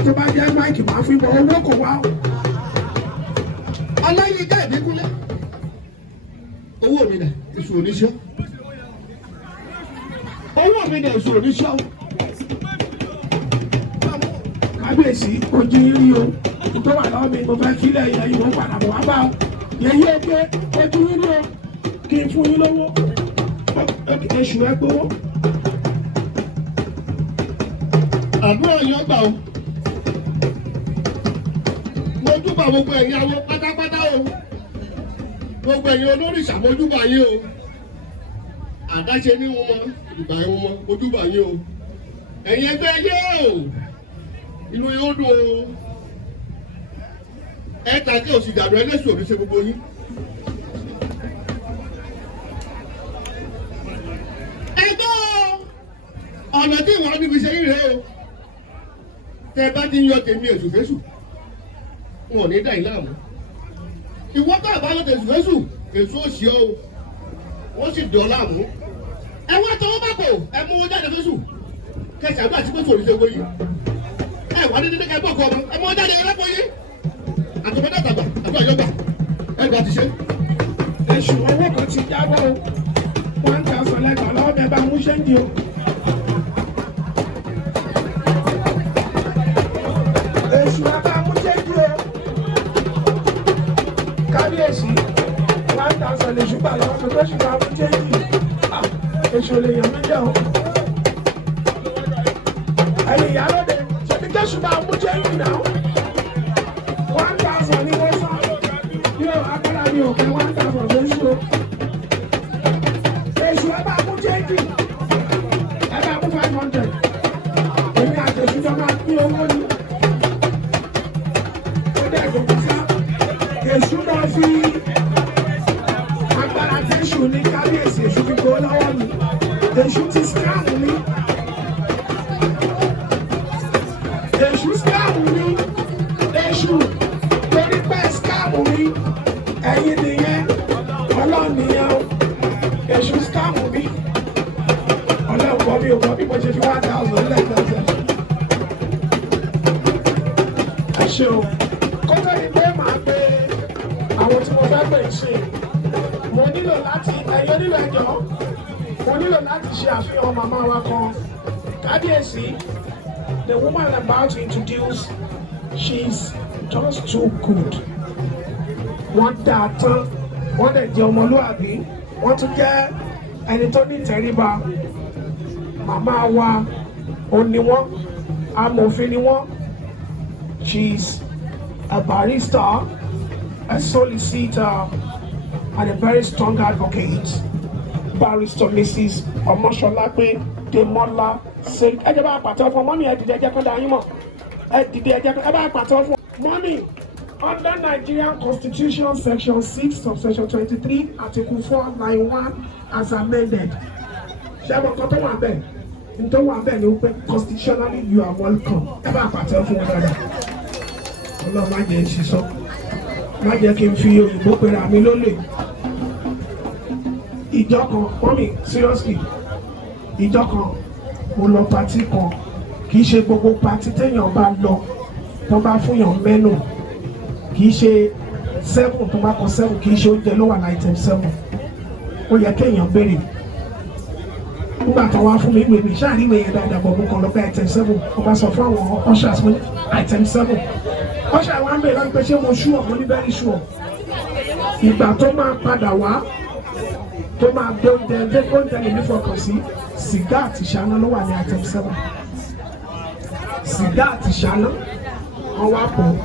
tó bá jẹ́ máìkì máa fi bọ̀ owó kò wá. Aláyé ká ìdínkúlẹ̀. Owó mi dà, èso oníṣẹ́. Owó mi dà, èso oníṣẹ́. Kábíyèsí ojú rí o tó wà lọ́wọ́ mi mo fẹ́ kílẹ̀ yẹ ìwọ padà bọ̀ wá bá ọ. Yẹ yé pé ojú rí o kí n fún yín lówó. Èṣù ẹ gbowó. Àdúrà yẹn gbà o. Mojúbà gbogbo ẹ̀yin awo pátápátá o. Gbogbo ẹ̀yin olórìṣà mojúbà yín o. Àdáṣe ní wọn mọ, ìgbà yẹn wọn mọ, mojúbà yín o. Ẹ̀yin ẹgbẹ́ yé o. Inú yóò dùn o. Ẹ ta kí o sì dàrú ẹlẹ́sùn òní ṣe gbogbo yín. Ẹgbẹ́ ọ̀nà tí ìwà níbi ṣe yín rèé o. Tẹ bá ti ń yọ tèmi èṣù fésù, wọn ò ní dá ìlà mọ́. Ìwọ bá àbáyọ tèṣù fésù, èṣù òṣì ọ́ o. Wọ́n sì dọ̀ láàmú. Ẹ wá tọwọ́ bá kò, ẹ mú owó jáde fésù. Kẹsì àgbà tí fésù òní ṣe gbogbo yín. Ẹ wà ní dídí ká bọ̀ kọ́ ọmọ, ẹ mú owó jáde ẹlẹ́pọ̀ yín. Àtọ̀mọ́dá àtàgbà, àbúrò àyọ̀gbà, ẹ gbà ti ṣe. Èṣù owó kan ti jábọ̀ o 1,000 lẹ́gbàá lọ́wọ́ bẹ́ẹ̀ bá mú ṣẹ́ńdì o. Èṣù ẹ bá mú ṣẹ́ńdì o. Kábíyèsí 1,000 lè ṣùgbọ́n lọ́wọ́ mi tó ṣùgbọ́n mú ṣẹ́ńdì. Èṣù lè yàn mí jẹ́ o. Ẹ̀yin ìyálóde ṣèbí kéṣù bá mú ṣẹ́ńdì náà. 1,000 ni wọ́n sọ. Yóò agbára mi ò kẹ́ 1,000 lóṣù o. Èṣù ẹ bá mú ṣẹ́ńdì. Ẹ bá mú 500. Èmi àti èṣù jọ máa pín owó ni. Ó dẹ̀ gbogbo sá. Èṣù lọ fi agbára tẹ́ṣù ní kábíyèsí èṣù fi gbó lọ́wọ́ mi. Èṣù ti scam mi. Èṣù scam mi. Èṣù torí pé scam mi. Ẹ̀yin nìyẹn. Ọlọ́run nìyẹn o. Èṣù scam mi. Ọlọ́run kọ́ mi ò kọ́ bí mo ṣe fi 1,000 lẹ́gbẹ̀ẹ́. Ẹ ṣe o. Kọ́tọ́ ni pé màá gbé àwọn tí mo fẹ́ pè ṣe. Mo nílò láti ẹ̀yọ́ nílò ẹjọ́. Mo nílò láti ṣe àfihàn màmá wa kan. Kábíyèsí, the woman I'm about to introduce, she's just too good. Wọ́n dáa tán, wọ́n dẹ̀ jẹ́ ọmọlúwàbí, wọ́n tún jẹ́ ẹni tó ní ìtẹríba. Màmá wa ò ní wọ́n, amòfin ni wọ́n. She's a barrister, a solicitor, and a very strong advocate. Barrister Mrs. Omosolape Demola Sek. Ẹ jẹ́ bá pàtó fún mọ́mí ẹ dìde ẹ jẹ́ kó dá yín mọ̀. Ẹ dìde ẹ jẹ́ kó ẹ bá pàtó fún mọ́mí. Under Nigerian Constitution Section 6 subsection 23 Article 4 line 1 as amended. Ṣé ẹ mọ̀ nǹkan tó wà bẹ́ẹ̀? Nǹkan tó wà bẹ́ẹ̀ ni wípé constitutionally you are welcome. Ẹ bá pàtó fún wọn dáadáa. Ọlọ́run má jẹ́ ìṣiṣọ́. Má jẹ́ kí n fi òyìnbó pera mi lólè. Ìjọ kan, mọ́mí, seriously, ìjọ kan, mo lọ patí kan, kì í ṣe gbogbo patí téèyàn bá lọ, tó bá fún yàn mẹ́nu, kì í ṣe 7 tó bá kọ 7, kì í ṣe oúnjẹ ló wà ní item 7. Ó yẹ kéèyàn béèrè. Nígbà tó wá fún mi ìwé mi, ṣáà rí ìwé yẹn dáadáa bọ̀ mo kàn lọ pé item 7, mo bá sọ fún àwọn ushers mo ní item 7. Usher wa ń bèèrè lọ́dún pé ṣé mo ṣú ọ̀, mo ní very sure. Ìgbà tó máa padà wá, tó máa gbé oúnjẹ lè ní fọkàn sí, sìgá àti ìṣáná ló wà ní item 7. Sìgá àti ìṣáná wọn wá pọ̀.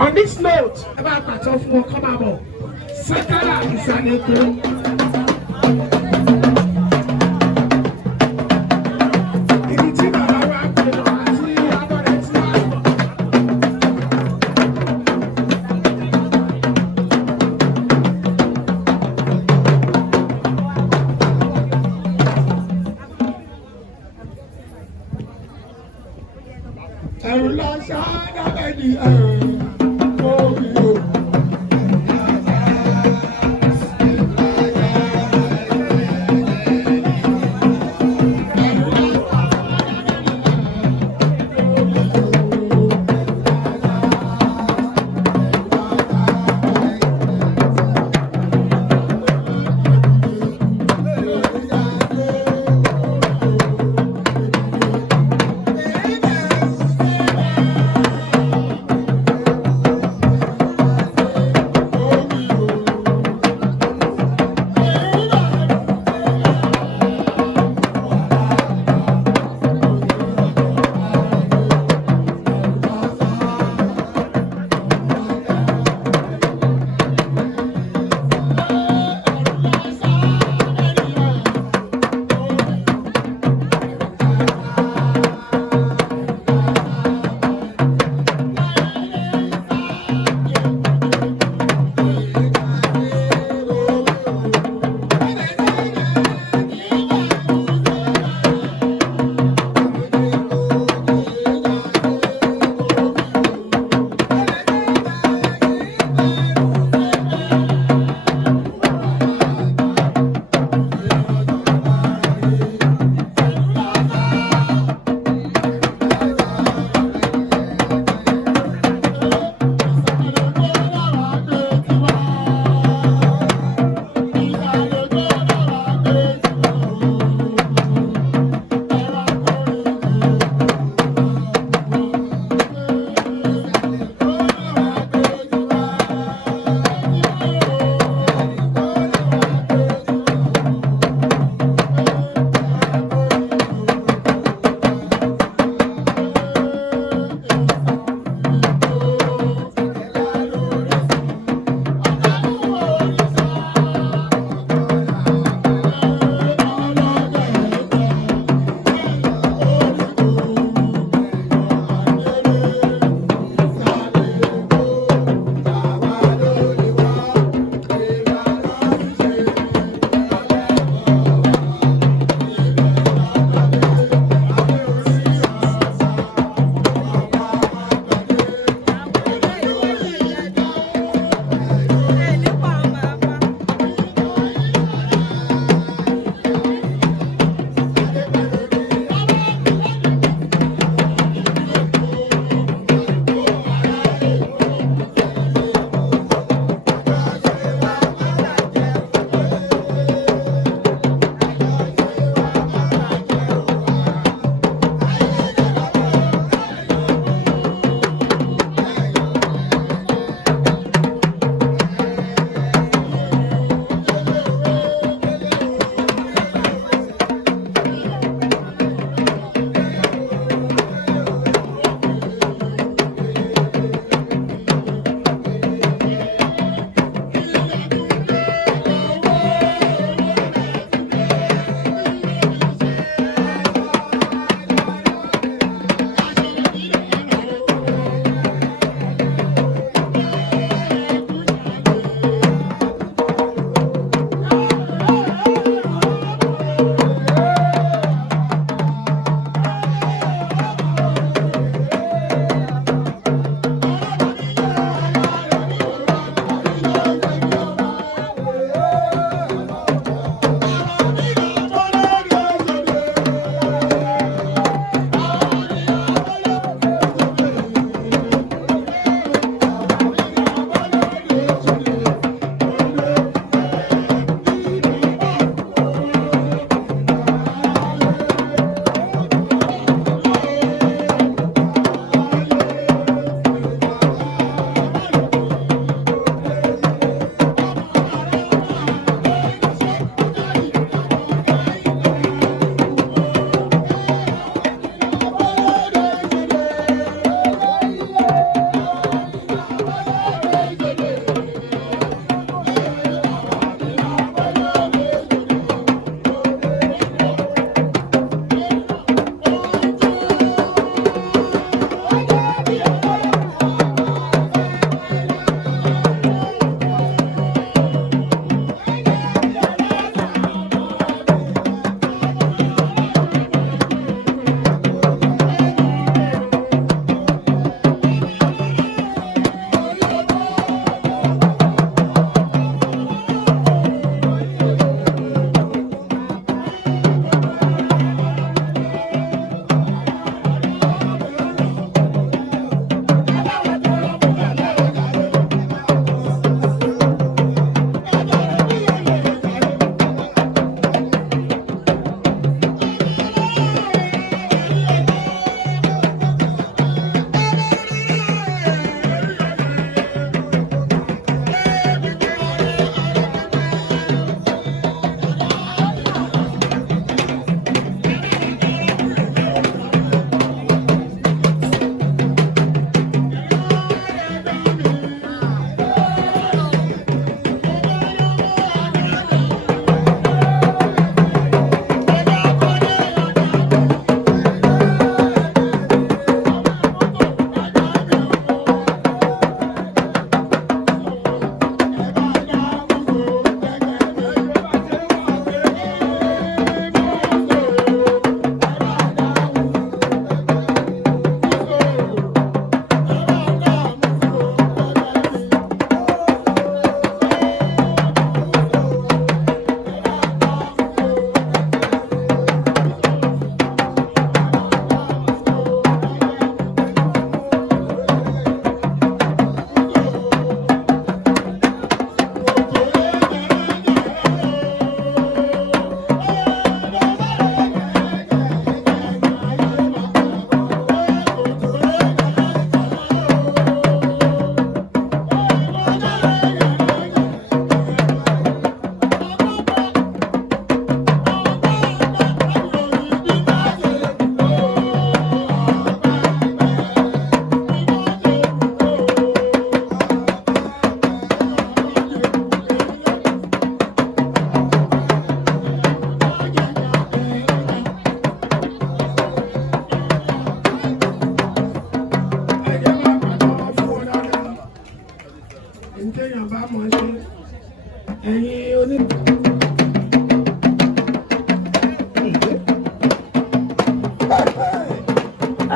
On this note, ẹ bá pàtó fún wọn kọ́ máa bọ̀. Sákàrà ìsàlẹ̀ èkó. Ibi tí bàbá wa pè lọ àti abọ́rẹ̀ tí wà. Ẹ̀rù lọ sáá dábẹ́ ni omi o.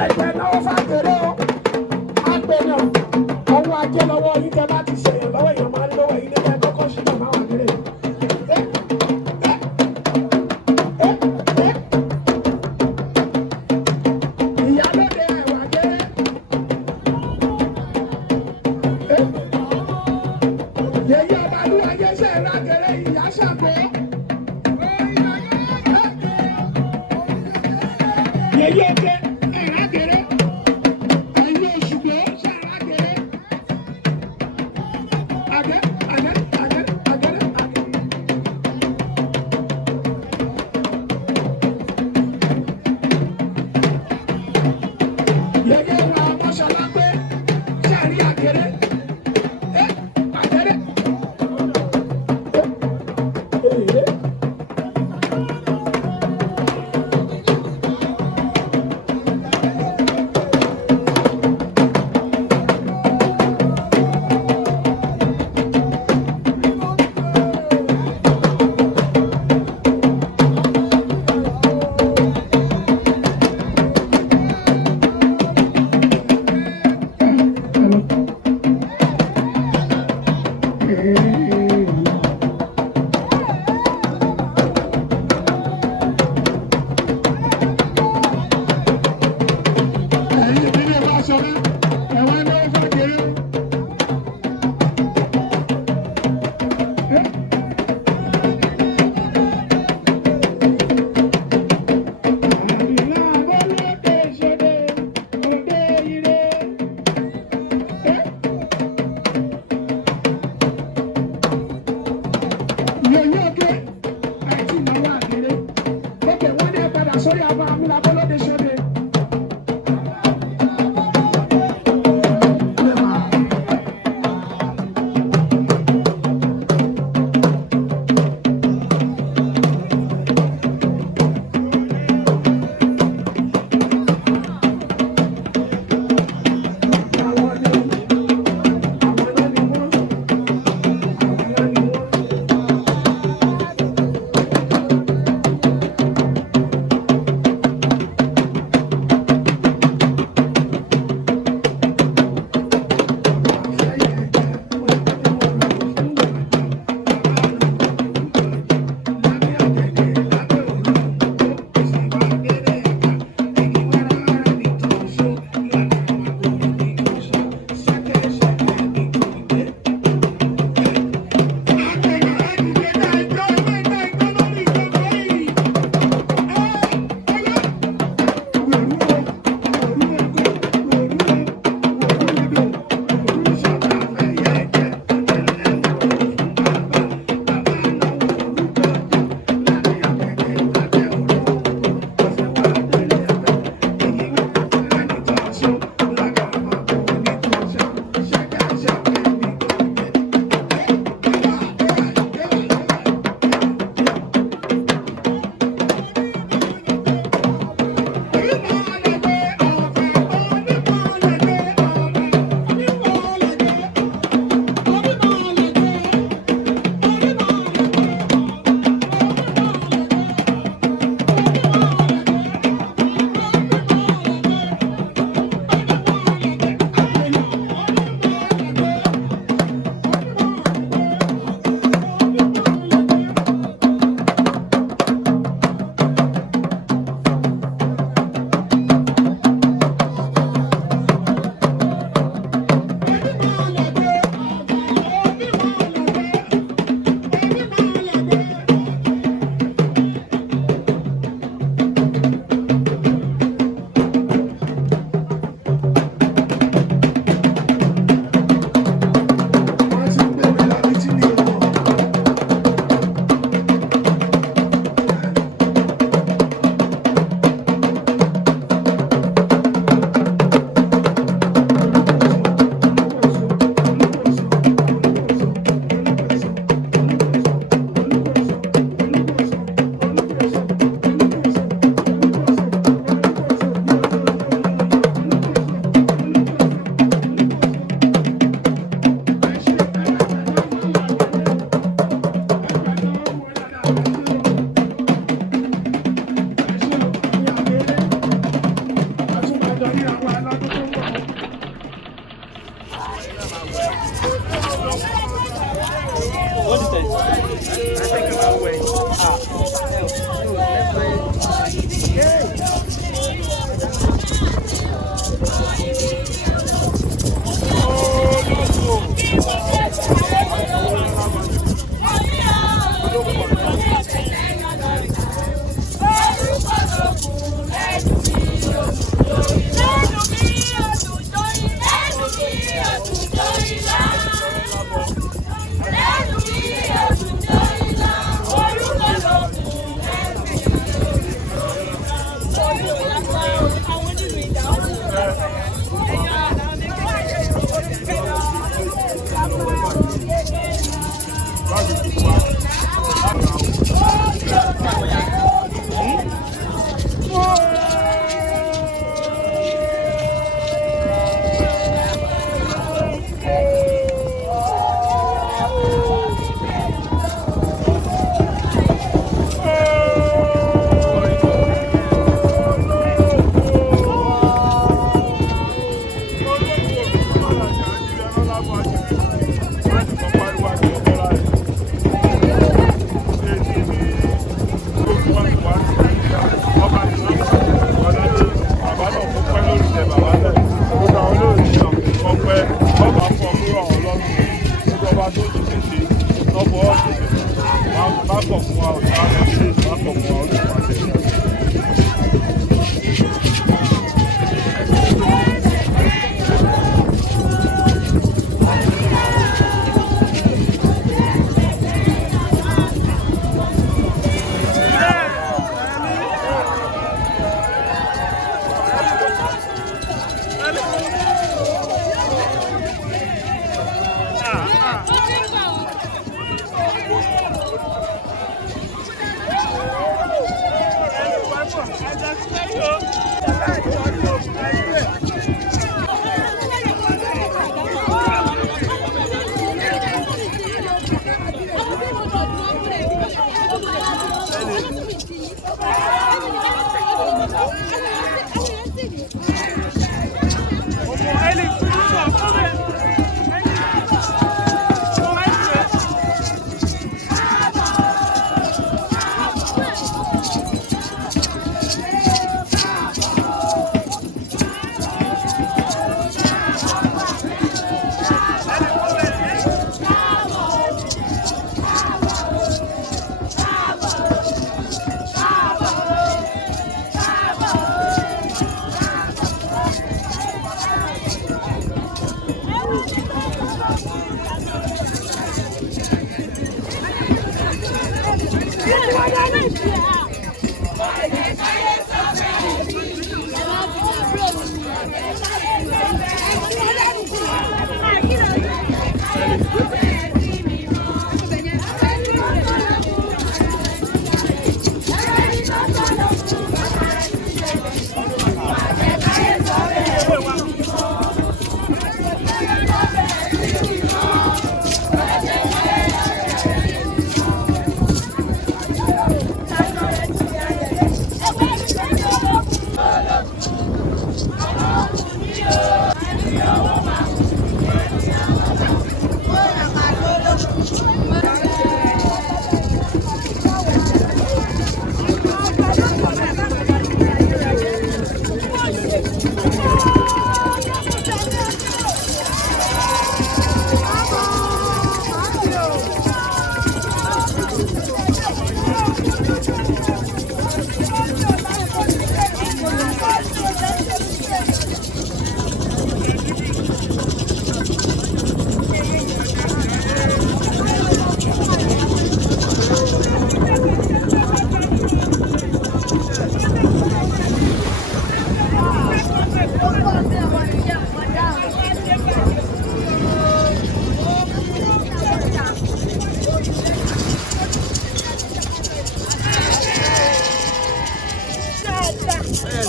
Ẹgbẹ́ náwó fàgẹ̀rẹ́ o. Àgbẹ̀yàn. Ọwọ́ ajé lọ́wọ́ yín tẹ́ bá ti ṣèyàn lọ́wọ́ èèyàn máa ń lọ́wọ́ yín nígbà kọ́kọ́ ṣì máa wà gẹ́rẹ́. Ìyálóde ẹ̀wà gẹ́rẹ́. Yèyé ọba Olúwayé ṣe ìrà gẹ́rẹ́ ìyá ṣàgbó. Yèyé oge ẹ̀rà gẹ́rẹ́.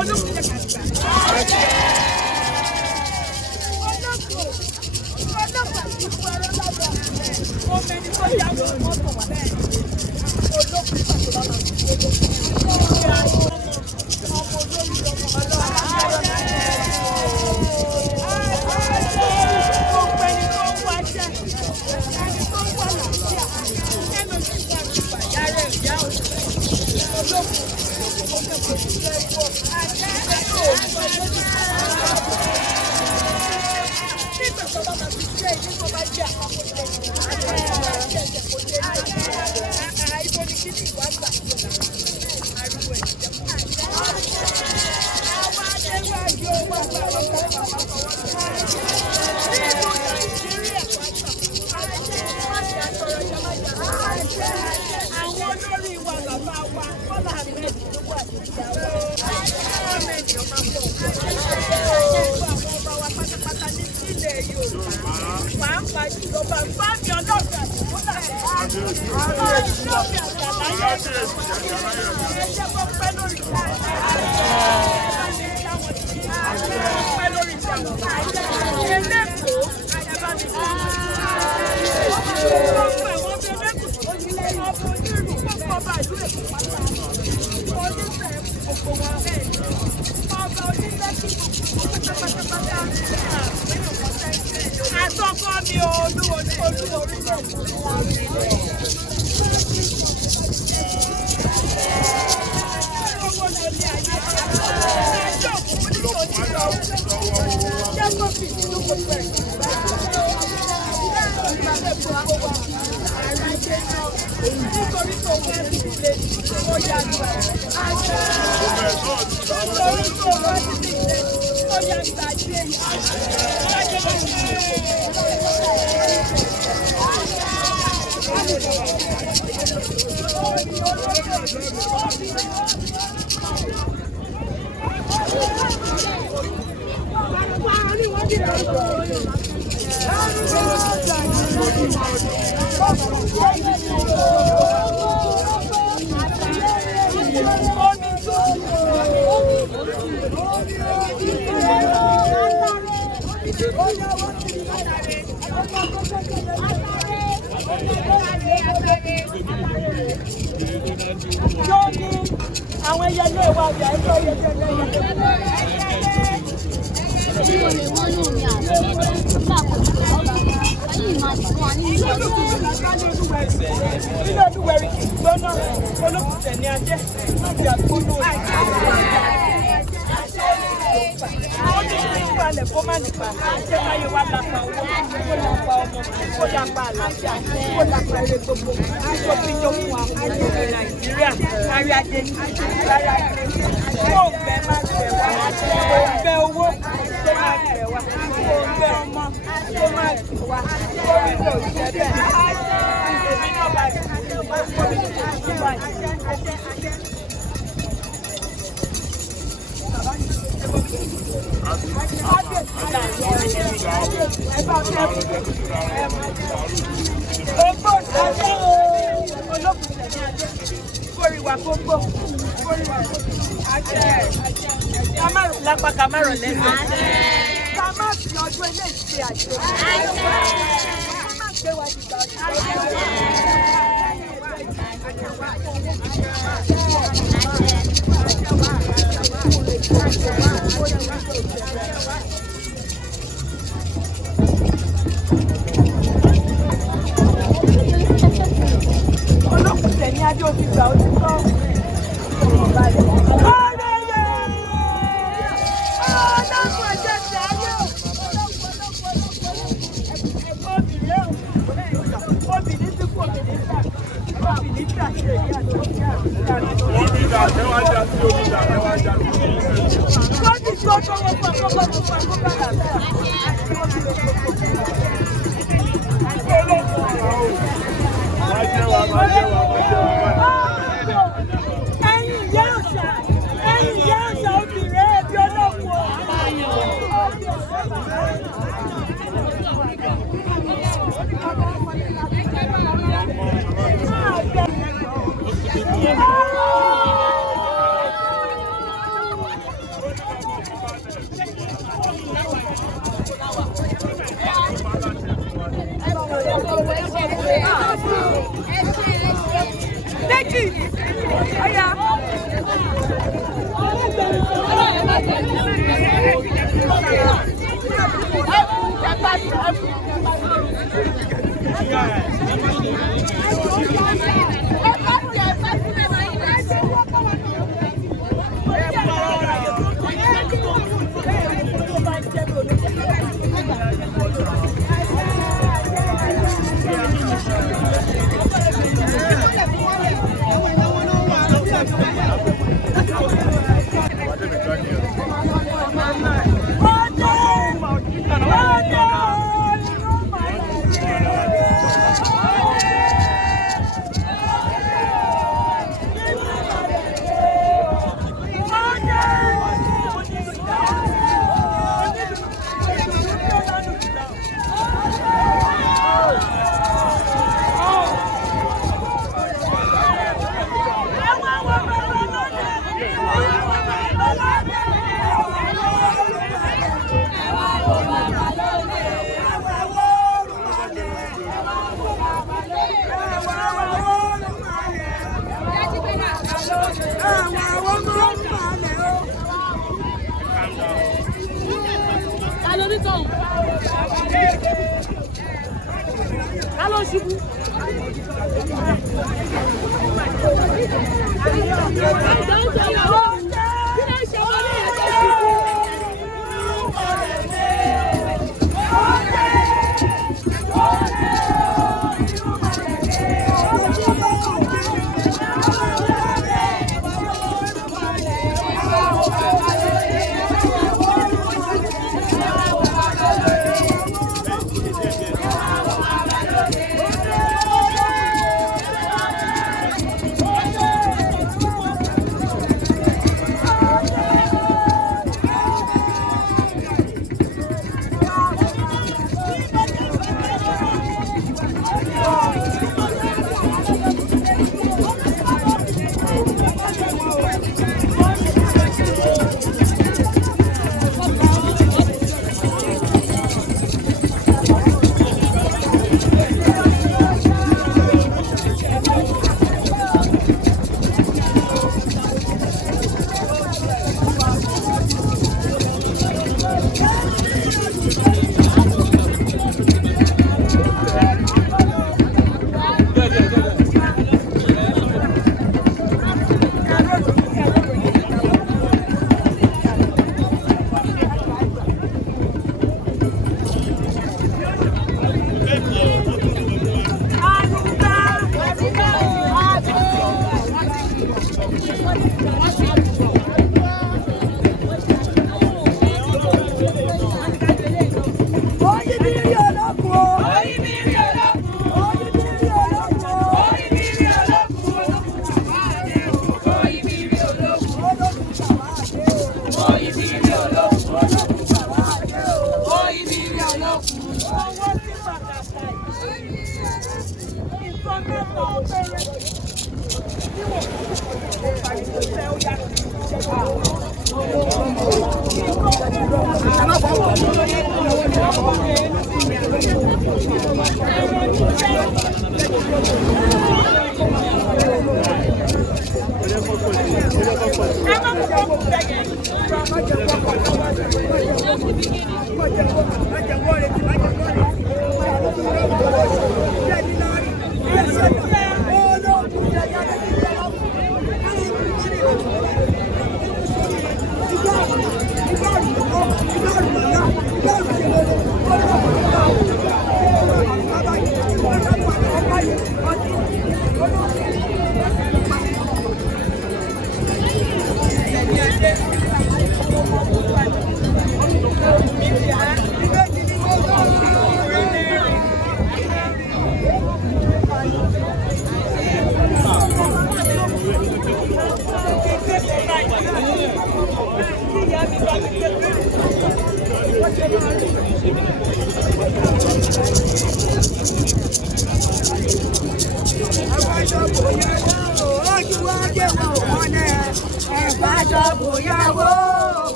Olokun.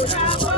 Bye.